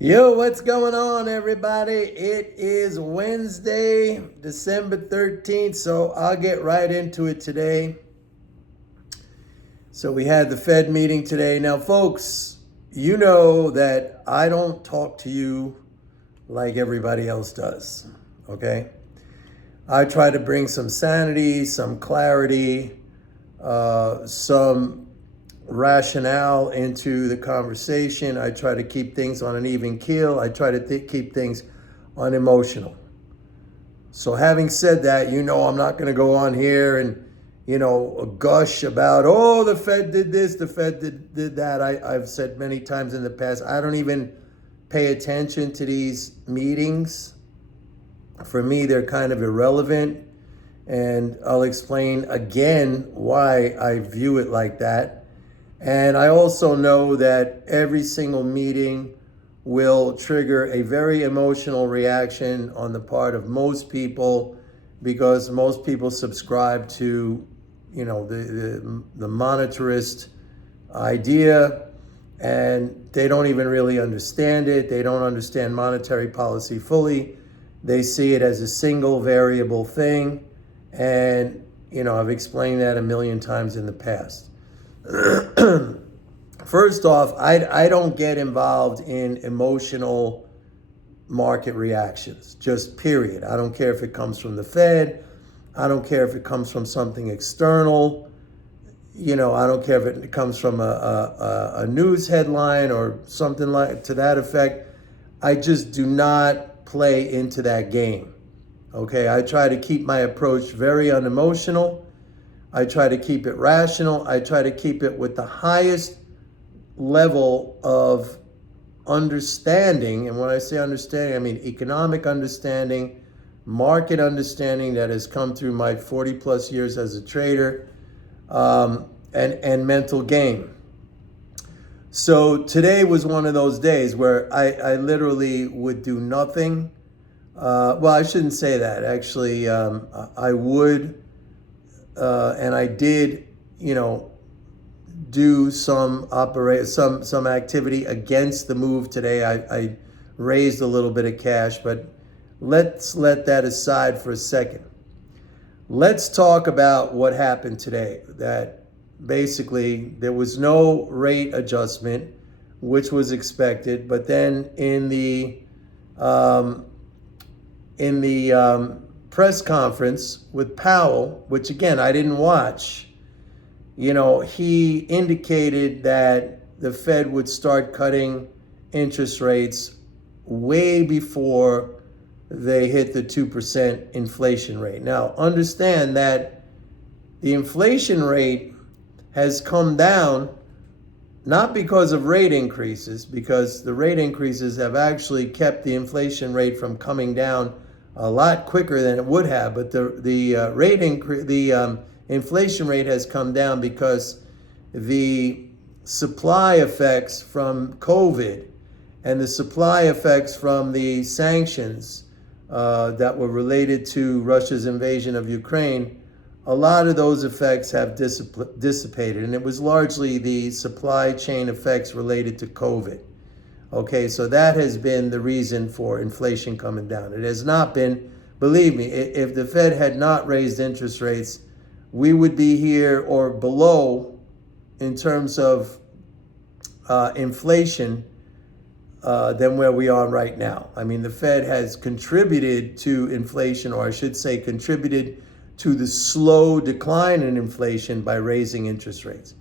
Yo, what's going on, everybody? It is Wednesday, December 13th, so I'll get right into it today. So, we had the Fed meeting today. Now, folks, you know that I don't talk to you like everybody else does, okay? I try to bring some sanity, some clarity, some rationale into the conversation. I try to keep things on an even keel. I try to keep things unemotional. So having said that, I'm not going to go on here and, gush about, oh, the Fed did this, the Fed did that. I've said many times in the past, I don't even pay attention to these meetings. For me, they're kind of irrelevant. And I'll explain again why I view it like that. And I also know that every single meeting will trigger a very emotional reaction on the part of most people because most people subscribe to, the monetarist idea, and they don't even really understand it. They don't understand monetary policy fully. They see it as a single variable thing. And, I've explained that a million times in the past. First off, I don't get involved in emotional market reactions, just period. I don't care if it comes from the Fed. I don't care if it comes from something external. I don't care if it comes from a news headline or something like to that effect. I just do not play into that game. Okay, I try to keep my approach very unemotional. I try to keep it rational. I try to keep it with the highest level of understanding. And when I say understanding, I mean economic understanding, market understanding that has come through my 40 plus years as a trader, and mental game. So today was one of those days where I literally would do nothing. Well, I shouldn't say that. Actually, I would, and I did, do some activity against the move today. I raised a little bit of cash, but let's let that aside for a second. Let's talk about what happened today. That basically there was no rate adjustment, which was expected, but then in the press conference with Powell, which again I didn't watch, he indicated that the Fed would start cutting interest rates way before they hit the 2% inflation rate. Now, understand that the inflation rate has come down not because of rate increases, because the rate increases have actually kept the inflation rate from coming down a lot quicker than it would have, but the inflation rate has come down because the supply effects from COVID and the supply effects from the sanctions that were related to Russia's invasion of Ukraine, a lot of those effects have dissipated, and it was largely the supply chain effects related to COVID. Okay, so that has been the reason for inflation coming down. It has not been, believe me, if the Fed had not raised interest rates, we would be here or below in terms of inflation than where we are right now. I mean, the Fed has contributed to inflation, or I should say contributed to the slow decline in inflation by raising interest rates.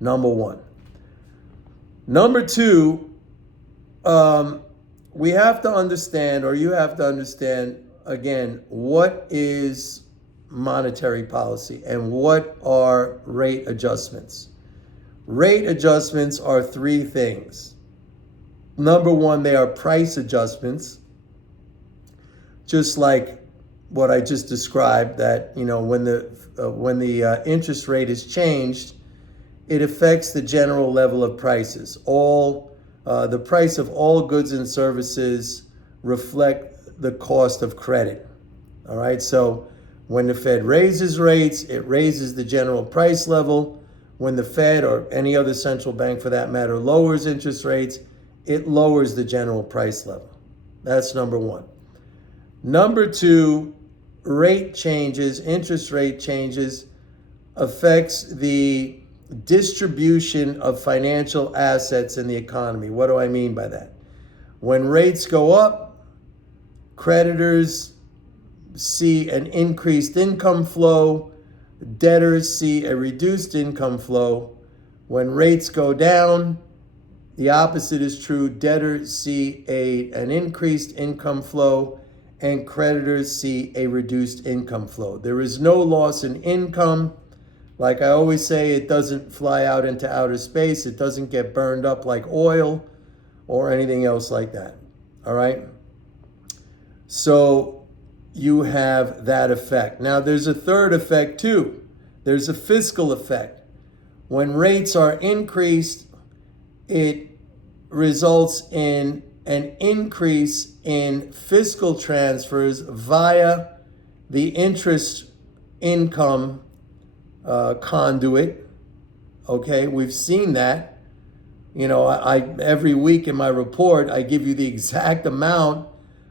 Number one. Number two, we have to understand, or you have to understand, again, what is monetary policy and what are rate adjustments. Rate adjustments are three things. Number one, they are price adjustments, just like what I just described, that when the interest rate is changed, it affects the general level of prices. The price of all goods and services reflect the cost of credit. All right, so when the Fed raises rates, it raises the general price level. When the Fed or any other central bank for that matter lowers interest rates, it lowers the general price level. That's number one. Number two, interest rate changes affects the distribution of financial assets in the economy. What do I mean by that? When rates go up, creditors see an increased income flow, debtors see a reduced income flow. When rates go down, the opposite is true. Debtors see an increased income flow, and creditors see a reduced income flow. There is no loss in income. Like I always say, it doesn't fly out into outer space. It doesn't get burned up like oil or anything else like that. All right? So you have that effect. Now, there's a third effect too. There's a fiscal effect. When rates are increased, it results in an increase in fiscal transfers via the interest income conduit. Okay, we've seen that. You know, I every week in my report, I give you the exact amount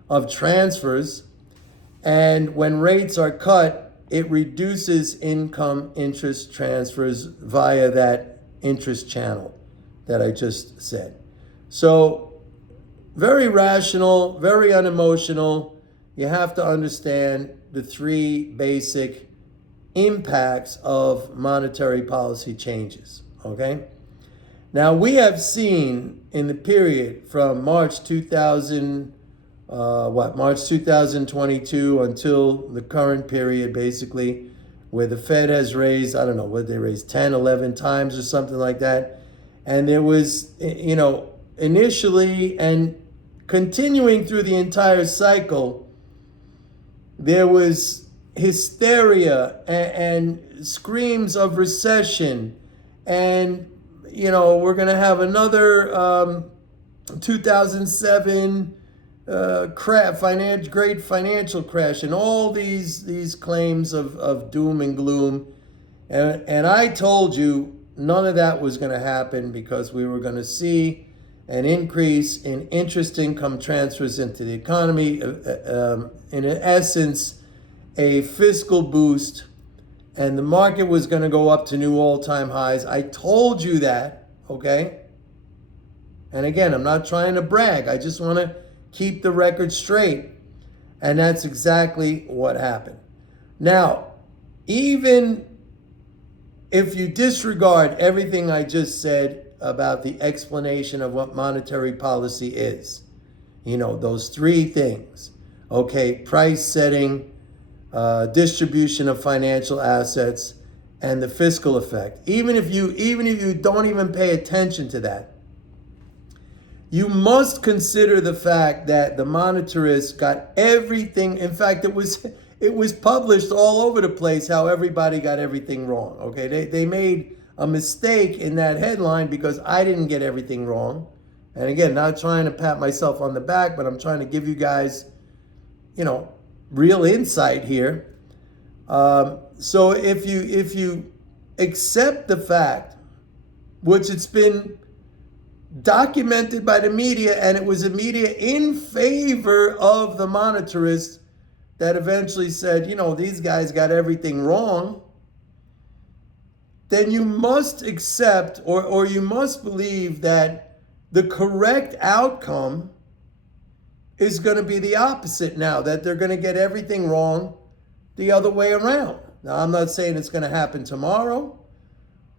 of transfers. And when rates are cut, it reduces income interest transfers via that interest channel that I just said. So very rational, very unemotional. You have to understand the three basic impacts of monetary policy changes, okay? Now, we have seen in the period from March 2022 until the current period, basically, where the Fed has raised, I don't know, what they raised, 10, 11 times or something like that. And there was, you know, initially and continuing through the entire cycle, there was hysteria and screams of recession. And, you know, we're going to have another 2007 great financial crash, and all these claims of doom and gloom. And I told you none of that was going to happen, because we were going to see an increase in interest income transfers into the economy, in essence, a fiscal boost, and the market was going to go up to new all-time highs. I told you that, okay? And again, I'm not trying to brag. I just want to keep the record straight. And that's exactly what happened. Now, even if you disregard everything I just said about the explanation of what monetary policy is, you know, those three things, okay, price setting, distribution of financial assets, and the fiscal effect. Even if you don't even pay attention to that, you must consider the fact that the monetarists got everything. In fact, it was published all over the place how everybody got everything wrong. Okay, they made a mistake in that headline because I didn't get everything wrong. And again, not trying to pat myself on the back, but I'm trying to give you guys, you know, real insight here. So if you accept the fact, which it's been documented by the media, and it was a media in favor of the monetarists that eventually said, you know, these guys got everything wrong, then you must accept or you must believe that the correct outcome is going to be the opposite now, that they're going to get everything wrong the other way around. Now, I'm not saying it's going to happen tomorrow,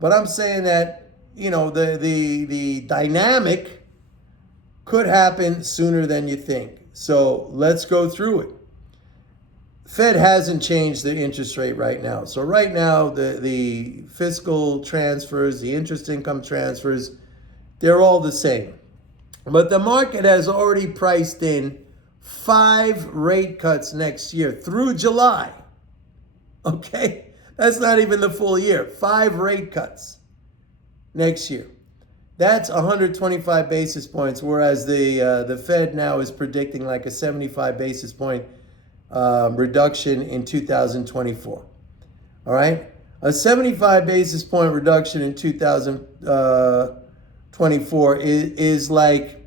but I'm saying that, you know, the dynamic could happen sooner than you think. So let's go through it. Fed hasn't changed the interest rate right now. So right now, the fiscal transfers, the interest income transfers, they're all the same. But the market has already priced in 5 rate cuts next year through July. Okay? That's not even the full year. 5 rate cuts next year. That's 125 basis points, whereas the Fed now is predicting like a 75 basis point reduction in 2024. All right? A 75 basis point reduction in 2024 is like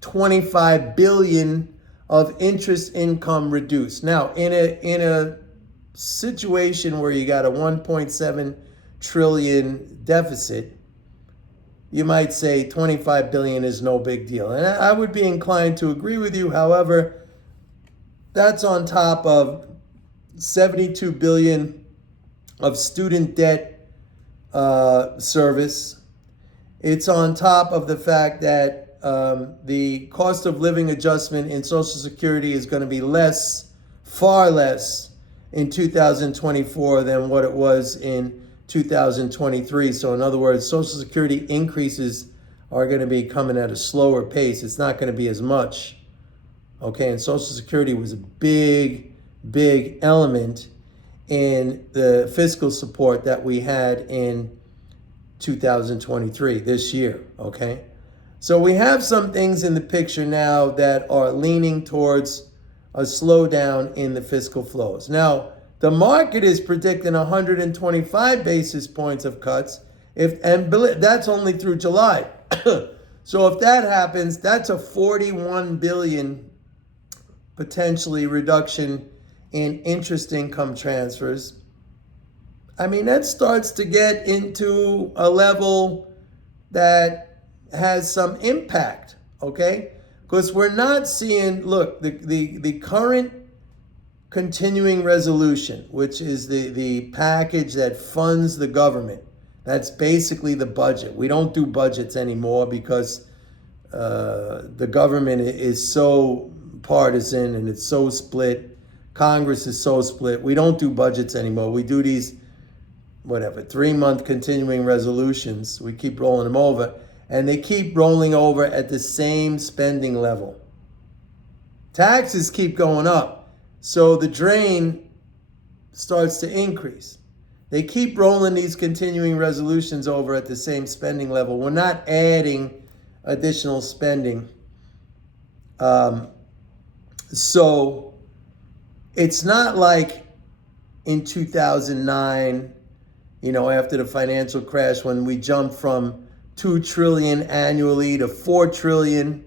$25 billion of interest income reduced. Now, in a situation where you got a 1.7 trillion deficit, you might say 25 billion is no big deal. And I would be inclined to agree with you. However, that's on top of 72 billion of student debt service. It's on top of the fact that the cost of living adjustment in Social Security is going to be less, far less in 2024 than what it was in 2023. So in other words, Social Security increases are going to be coming at a slower pace. It's not going to be as much. Okay, and Social Security was a big, big element in the fiscal support that we had in 2023, this year, okay? So we have some things in the picture now that are leaning towards a slowdown in the fiscal flows. Now, the market is predicting 125 basis points of cuts, and that's only through July. So if that happens, that's a 41 billion potentially reduction in interest income transfers. I mean, that starts to get into a level that has some impact, okay? Because we're not seeing, look, the current continuing resolution, which is the package that funds the government. That's basically the budget. We don't do budgets anymore because the government is so partisan and it's so split. Congress is so split. We don't do budgets anymore. We do these, 3-month continuing resolutions. We keep rolling them over, and they keep rolling over at the same spending level. Taxes keep going up, so the drain starts to increase. They keep rolling these continuing resolutions over at the same spending level. We're not adding additional spending. So it's not like in 2009, after the financial crash, when we jumped from 2 trillion annually to 4 trillion.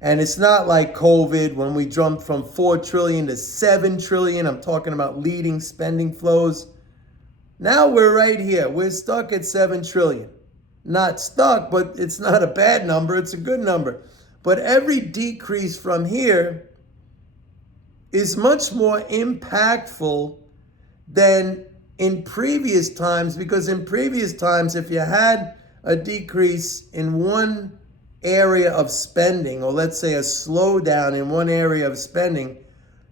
And it's not like COVID, when we jumped from 4 trillion to 7 trillion. I'm talking about leading spending flows. Now we're right here. We're stuck at 7 trillion. Not stuck, but it's not a bad number. It's a good number. But every decrease from here is much more impactful than in previous times, because in previous times, if you had a decrease in one area of spending, or let's say a slowdown in one area of spending,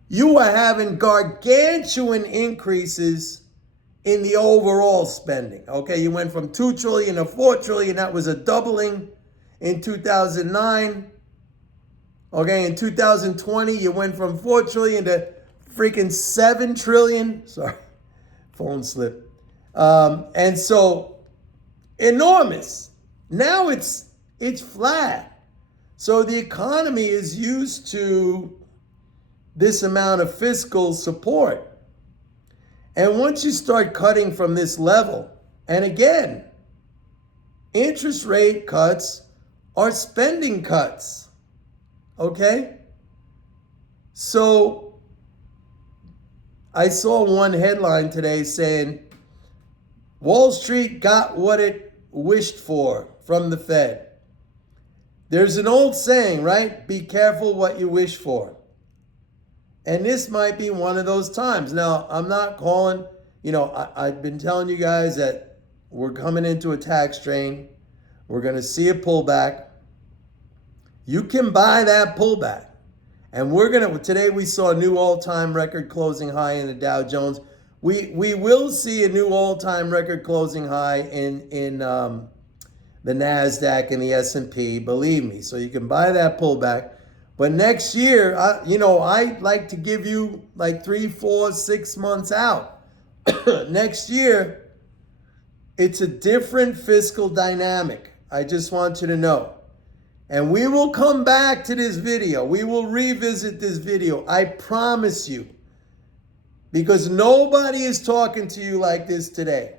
you were having gargantuan increases in the overall spending. Okay, you went from 2 trillion to 4 trillion. That was a doubling in 2009. Okay, in 2020, you went from 4 trillion to freaking 7 trillion. Sorry, phone slip. And so enormous. Now it's flat. So the economy is used to this amount of fiscal support. And once you start cutting from this level, and again, interest rate cuts are spending cuts. Okay? So I saw one headline today saying Wall Street got what it wished for from the Fed. There's an old saying, right? Be careful what you wish for. And this might be one of those times. Now, I'm not calling, I've been telling you guys that we're coming into a tax strain. We're going to see a pullback. You can buy that pullback. And today we saw a new all-time record closing high in the Dow Jones. We will see a new all-time record closing high in the NASDAQ and the S&P, believe me. So you can buy that pullback. But next year, I like to give you like 3, 4, 6 months out. Next year, it's a different fiscal dynamic. I just want you to know. And we will come back to this video. We will revisit this video. I promise you. Because nobody is talking to you like this today.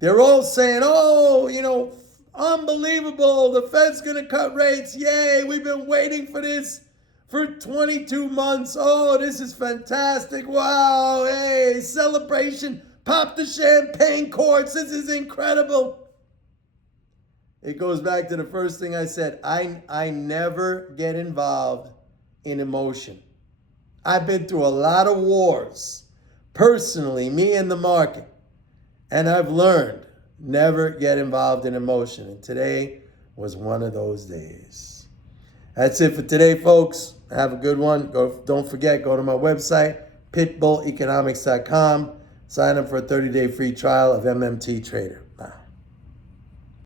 They're all saying, Unbelievable. The Fed's going to cut rates. Yay. We've been waiting for this for 22 months. Oh, this is fantastic. Wow. Hey, celebration. Pop the champagne corks. This is incredible. It goes back to the first thing I said. I never get involved in emotion. I've been through a lot of wars, personally, me and the market. And I've learned, never get involved in emotion. And today was one of those days. That's it for today, folks. Have a good one. Don't forget, go to my website, pitbulleconomics.com. Sign up for a 30-day free trial of MMT Trader.